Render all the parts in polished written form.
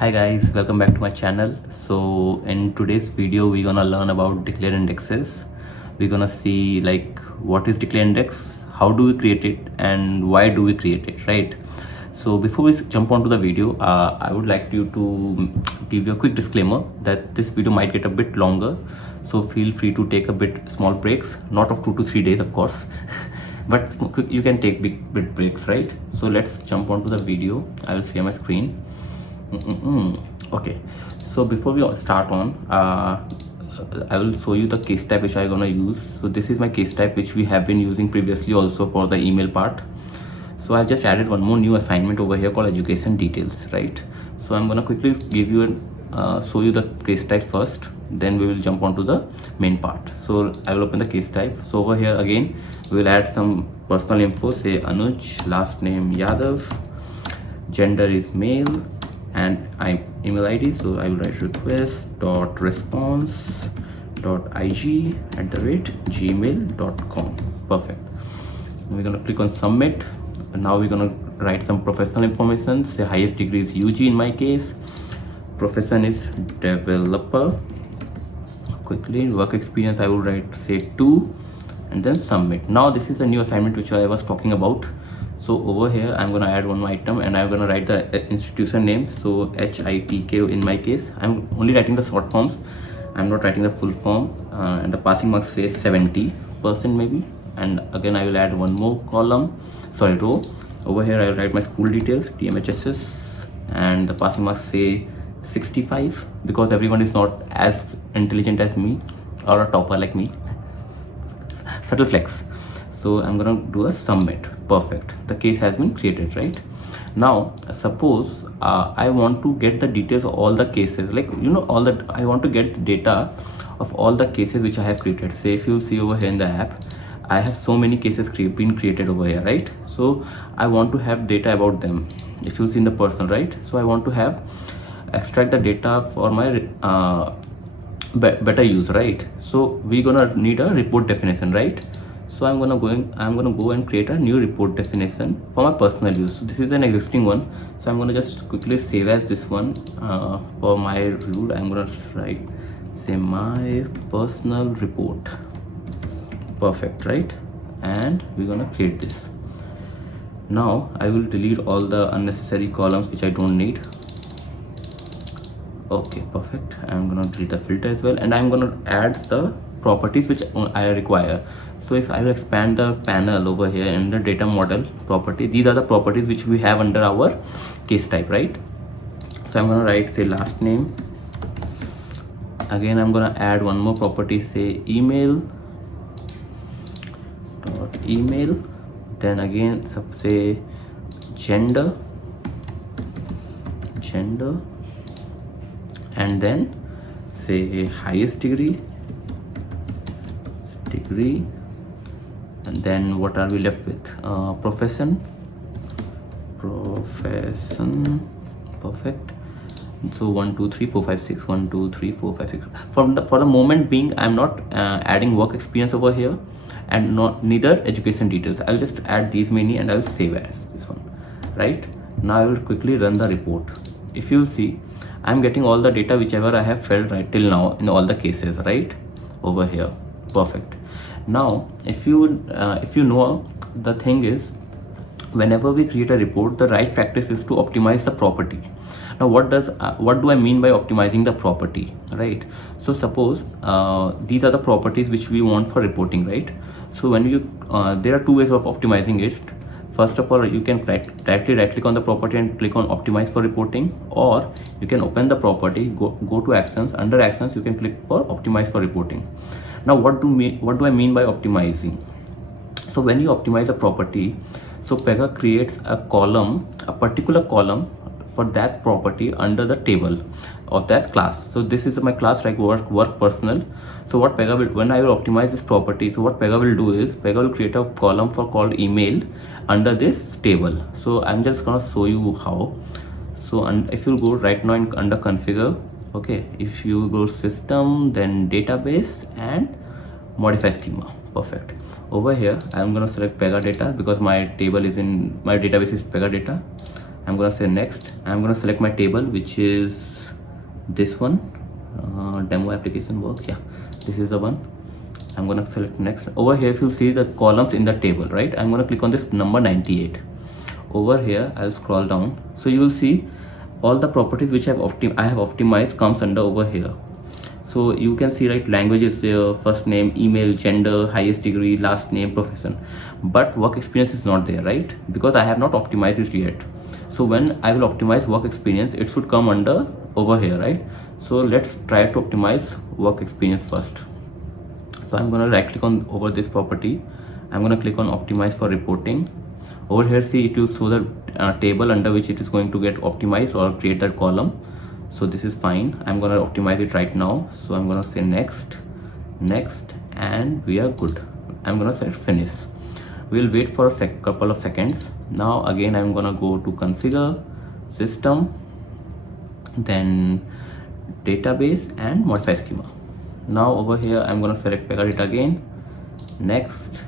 Hi guys, welcome back to my channel. So in today's video we're gonna learn about declare indexes. We're gonna see like what is declare index, how do we create it, and why do we create it, right? So before we jump onto the video, I would like you to give you a quick disclaimer that this video might get a bit longer, so feel free to take a bit small breaks, not of 2 to 3 days of course, but you can take bit breaks, right? So let's jump onto the video. I will share my screen. Okay, so before we start on, I will show you the case type which I'm gonna use. So this is my case type which we have been using previously also for the email part. So I just added one more new assignment over here called education details, right? So I'm gonna quickly give you show you the case type first, then we will jump onto the main part. So I will open the case type. So over here again we will add some personal info, say Anuj, last name Yadav, gender is male, and email ID. So I will write request.response.ig@gmail.com. Perfect. We're gonna click on submit, and now we're gonna write some professional information. Say highest degree is UG in my case, profession is developer. Quickly, work experience I will write say 2, and then submit. Now this is a new assignment which I was talking about. So over here I'm going to add one more item, and I'm going to write the institution name. So HITK in my case. I'm only writing the short forms, I'm not writing the full form, and the passing marks say 70% maybe. And again I will add one more row. Over here I will write my school details, TMHSS, and the passing marks say 65, because everyone is not as intelligent as me or a topper like me. Subtle flex. So I'm gonna do a submit. Perfect, the case has been created, right? Now suppose I want to get the details of all the cases, like I want to get the data of all the cases which I have created. Say if you see over here in the app, I have so many cases been created over here, right? So I want to have data about them. If you see in the personal, right? So I want to extract the data for my better use, right? So we're gonna need a report definition, right? So I'm gonna go and create a new report definition for my personal use. So this is an existing one, so I'm gonna just quickly save as this one. For my rule I'm gonna write say my personal report. Perfect, right? And we're gonna create this. Now I will delete all the unnecessary columns which I don't need. Okay, perfect. I'm gonna delete the filter as well, and I'm gonna add the properties which I require. So if I will expand the panel over here in the data model property, these are the properties which we have under our case type, right? So I'm gonna write say last name. Again I'm gonna add one more property, say email. Then again say gender, and then say highest degree, and then what are we left with? Profession. Perfect. So 1 2 3 4 5 6 1 2 3 4 5 6. For the moment being I'm not adding work experience over here, and neither education details. I'll just add these many and I'll save as this one, right? Now I will quickly run the report. If you see, I'm getting all the data whichever I have filled right till now in all the cases, right? Over here. Perfect. Now if you know, the thing is, whenever we create a report, the right practice is to optimize the property. Now what do I mean by optimizing the property, right? So suppose these are the properties which we want for reporting, right? So when you there are two ways of optimizing it. First of all, you can directly right click on the property and click on optimize for reporting, or you can open the property, go to actions, under actions you can click for optimize for reporting. Now what do I mean by optimizing? So when you optimize a property, so Pega creates a particular column for that property under the table of that class. So this is my class like work personal. So what Pega will, when I will optimize this property, so what Pega will do is Pega will create a column called email under this table. So I'm just gonna show you how. So if you go right now under configure, okay, if you go system, then database and modify schema. Perfect. Over here I'm going to select Pega data because my database is Pega data. I'm gonna say next. I'm gonna select my table, which is this one, demo application work. Yeah, this is the one. I'm gonna select next. Over here, if you see the columns in the table, right, I'm gonna click on this number 98. Over here, I'll scroll down, so you will see all the properties which I have optimized comes under over here. So you can see, right, language is there, first name, email, gender, highest degree, last name, profession, but work experience is not there, right, because I have not optimized it yet. So when I will optimize work experience, it should come under over here, right? So let's try to optimize work experience first. So I'm going to right click on over this property. I'm going to click on optimize for reporting. Over here, see, it will show the table under which it is going to get optimized or create that column. So this is fine. I'm going to optimize it right now. So I'm going to say next, and we are good. I'm going to say finish. We'll wait for a couple of seconds. Now again, I'm going to go to configure, system, then database, and modify schema. Now over here, I'm going to select Pega data again. Next.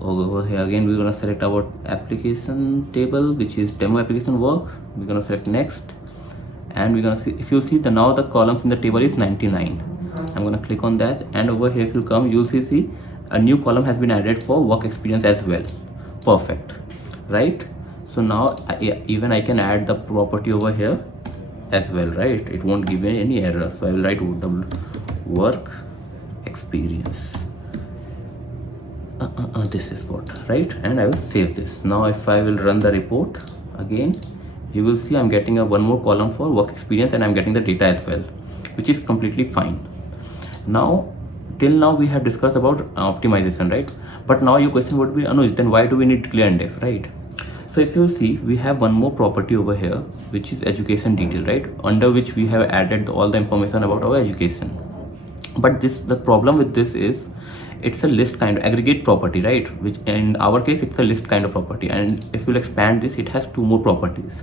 Over here again, we're going to select our application table, which is demo application work. We're going to select next, and we're going to see, if you see now the columns in the table is 99. I'm going to click on that, and over here, if you come, you'll see a new column has been added for work experience as well. Perfect, right? So now even I can add the property over here as well, right? It won't give me any error. So I will write work experience. This is what, right? And I will save this. Now if I will run the report again, you will see I'm getting one more column for work experience, and I'm getting the data as well, which is completely fine. Now till now we have discussed about optimization, right? But now your question would be, Anuj, then why do we need declare index, right? So if you see, we have one more property over here, which is education detail, right? Under which we have added all the information about our education. But the problem with this is it's a list kind of aggregate property, right? Which in our case, it's a list kind of property. And if you'll expand this, it has two more properties.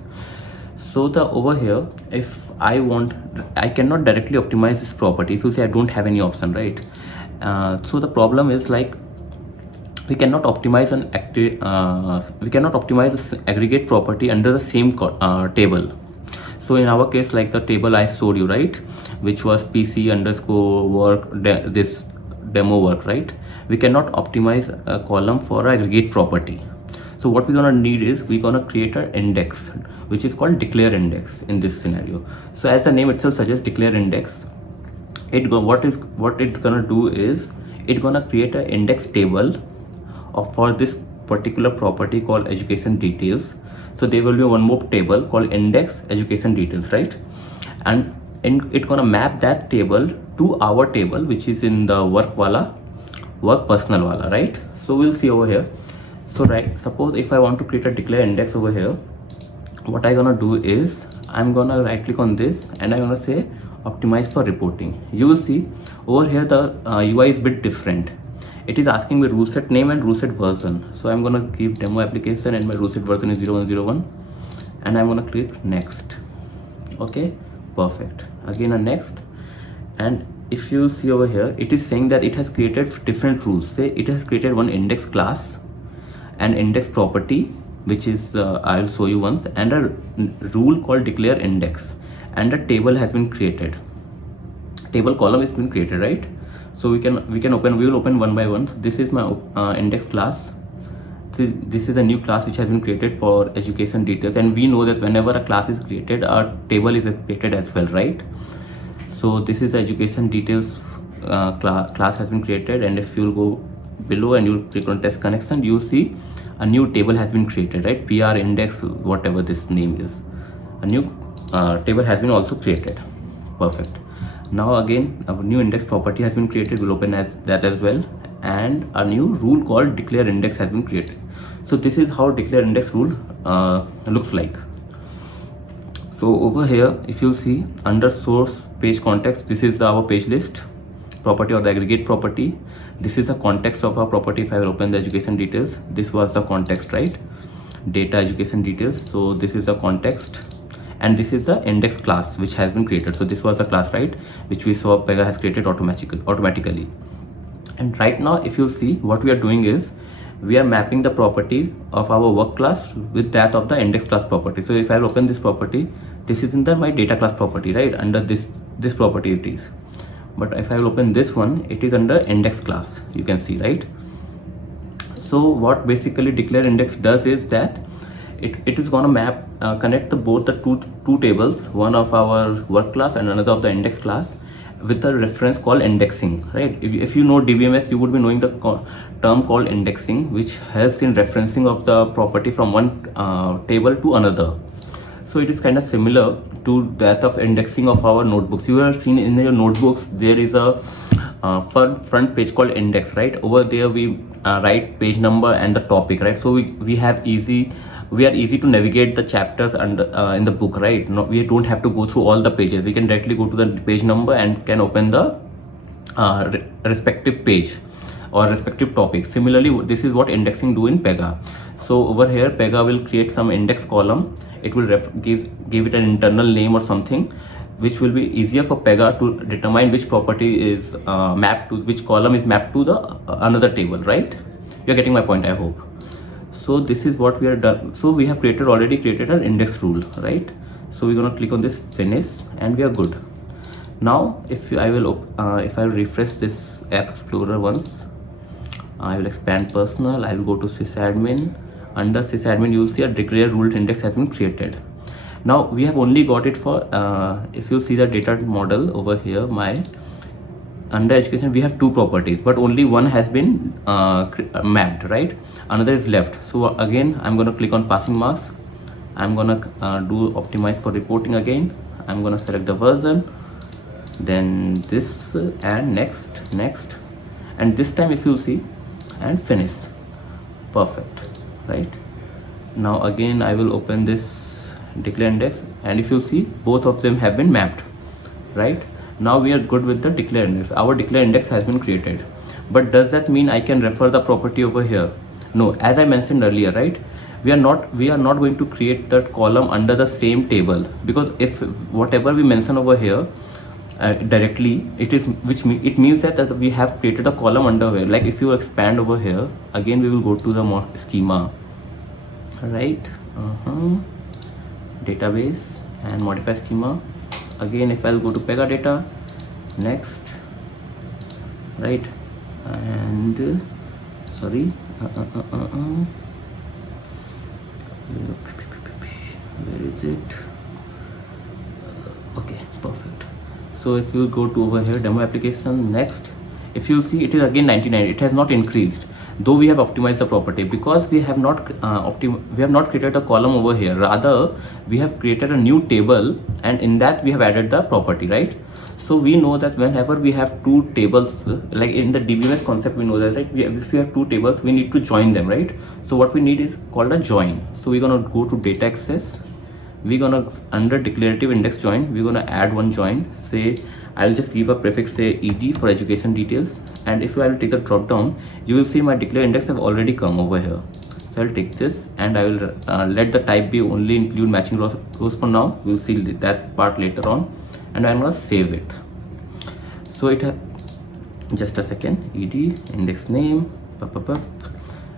So over here, if I want, I cannot directly optimize this property. If you say I don't have any option, right? So the problem is, like, we cannot optimize this aggregate property under the same table. So in our case, like the table I showed you, right, which was PC underscore work, this demo work, right? We cannot optimize a column for an aggregate property. So what we're gonna need is we're gonna create an index, which is called declare index in this scenario. So as the name itself suggests, declare index, what it's gonna do is it's gonna create an index table for this particular property called education details. So there will be one more table called index education details, right? And it's gonna map that table to our table, which is in the work personal wala, right? So we'll see over here. So right, suppose if I want to create a declare index over here, what I'm gonna do is I'm gonna right click on this, and I'm gonna say optimize for reporting. You will see over here the UI is a bit different. It is asking me rule set name and rule set version. So I'm gonna give demo application, and my rule set version is 0101, and I'm gonna click next. Okay, perfect. Again a next, and if you see over here, it is saying that it has created different rules. Say it has created one index class, an index property, which is I'll show you once, and a rule called declare index, and a table has been created. Table column has been created, right? So we will open one by one. So this is my index class. So this is a new class which has been created for education details, and we know that whenever a class is created, a table is created as well, right? So this is the education details class has been created, and if you'll go below and you'll click on test connection, you see a new table has been created, right? PR index, whatever this name is, a new table has been also created. Perfect. Now again, a new index property has been created. We'll open as that as well, and a new rule called declare index has been created. So this is how declare index rule looks like. So over here, if you see under source page context, this is our page list property or the aggregate property. This is the context of our property. If I will open the education details, this was the context, right? Data education details. So this is the context, and this is the index class which has been created. So this was the class, right, which we saw Pega has created automatically. And right now, if you see, what we are doing is we are mapping the property of our work class with that of the index class property. So if I open this property, this is in the my data class property, right? Under this property it is. But if I open this one, it is under index class, you can see, right? So what basically declare index does is that it is gonna map connect both the two tables, one of our work class and another of the index class, with a reference called indexing, right? If you know dbms, you would be knowing the term called indexing, which helps in referencing of the property from one table to another. So it is kind of similar to that of indexing of our notebooks. You have seen in your notebooks there is a front page called index, right? Over there we write page number and the topic, right? So we are easy to navigate the chapters and in the book, right? No, we don't have to go through all the pages. We can directly go to the page number and can open the respective page or respective topic. Similarly, this is what indexing do in Pega. So over here Pega will create some index column. It will give it an internal name or something, which will be easier for Pega to determine which property is mapped to which column is mapped to the another table, right? You're getting my point, I hope. So this is what we are done. So we have already created an index rule, right? So we're going to click on this finish and we are good. Now if I refresh this app explorer once, I will expand personal, I will go to sysadmin. Under sysadmin you will see a declare ruled index has been created. Now we have only got it for if you see the data model over here, under education we have two properties, but only one has been mapped, right? Another is left. So again I'm going to click on passing marks. I'm going to do optimize for reporting again. I'm going to select the version, then this and next, and this time if you see, and finish. Perfect, right? Now again I will open this declare index, and if you see both of them have been mapped, right? Now we are good with the declare index. Our declare index has been created. But does that mean I can refer the property over here? No, as I mentioned earlier, right? We are not going to create that column under the same table, because if whatever we mention over here directly, it means that we have created a column under here. Like if you expand over here, again we will go to the schema, right? Database and modify schema. Again if I'll go to Pega data, next, right? And sorry, where is it? Okay, perfect. So if you go to over here, demo application, next, if you see it is again 99. It has not increased, though we have optimized the property, because we have not created a column over here. Rather we have created a new table, and in that we have added the property, right? So we know that whenever we have two tables, like in the dbms concept, we know that, right? If we have two tables, we need to join them, right? So what we need is called a join. So we're gonna go to data access. We're gonna under declarative index join, we're gonna add one join. Say I'll just give a prefix, say ed for education details, and if I will take the drop down, you will see my declare index have already come over here. So I'll take this and I will let the type be only include matching rows for now. We'll see that part later on, and I'm gonna save it. So it just a second, ed index name,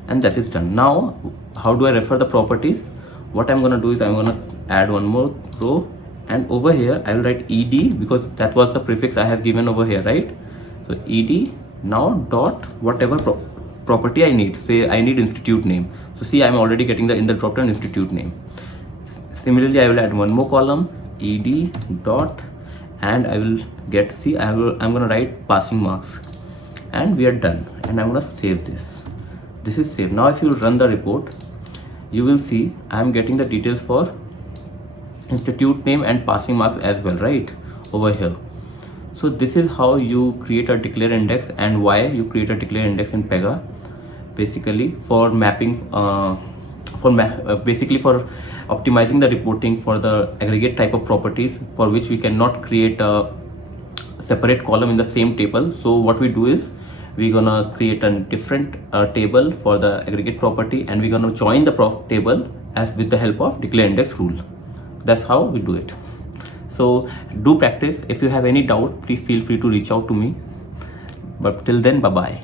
and that is done. Now how do I refer the properties? What I'm gonna do is I'm gonna add one more row, and over here I will write ed, because that was the prefix I have given over here, right? So ed now dot whatever property I need. Say I need institute name. So see, I'm already getting in the drop down institute name. Similarly I will add one more column, ed dot, and I will get, see, I'm gonna write passing marks, and we are done. And I'm gonna save this. This is saved. Now if you run the report, you will see I'm getting the details for institute name and passing marks as well, right, over here. So this is how you create a declare index, and why you create a declare index in Pega, basically for mapping, basically for optimizing the reporting for the aggregate type of properties, for which we cannot create a separate column in the same table. So what we do is we're gonna create a different table for the aggregate property, and we're gonna join the table as with the help of declare index rule. That's how we do it. So do practice. If you have any doubt, please feel free to reach out to me. But till then, bye bye.